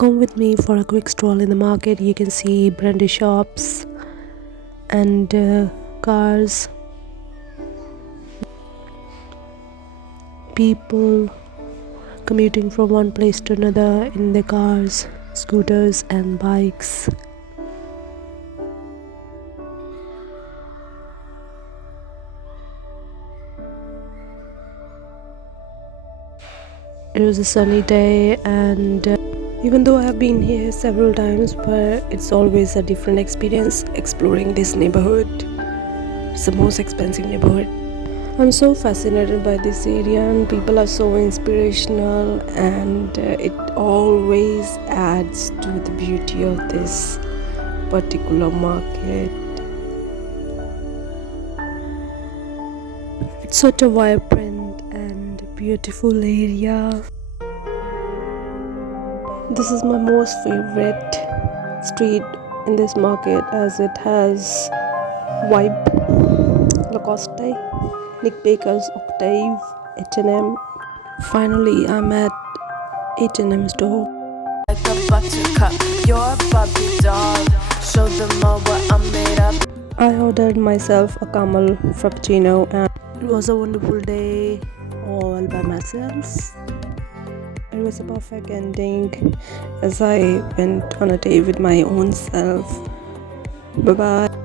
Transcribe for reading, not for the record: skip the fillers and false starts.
Come with me for a quick stroll in the market. You can see brandy shops and cars, people commuting from one place to another in their cars, scooters and bikes. It was a sunny day, and even though I have been here several times, but it's always a different experience exploring this neighborhood. It's the most expensive neighborhood. I'm so fascinated by this area, and people are so inspirational, and it always adds to the beauty of this particular market. It's such a vibrant and beautiful area. This is my most favorite street in this market as it has vibe, Lacoste, Nick Baker's Octave, H&M. Finally, I'm at H&M store. Like a buttercup, you're a Barbie doll. Show them all what I'm made of. I ordered myself a caramel frappuccino, and it was a wonderful day all by myself. It was a perfect ending as I went on a day with my own self. Bye bye.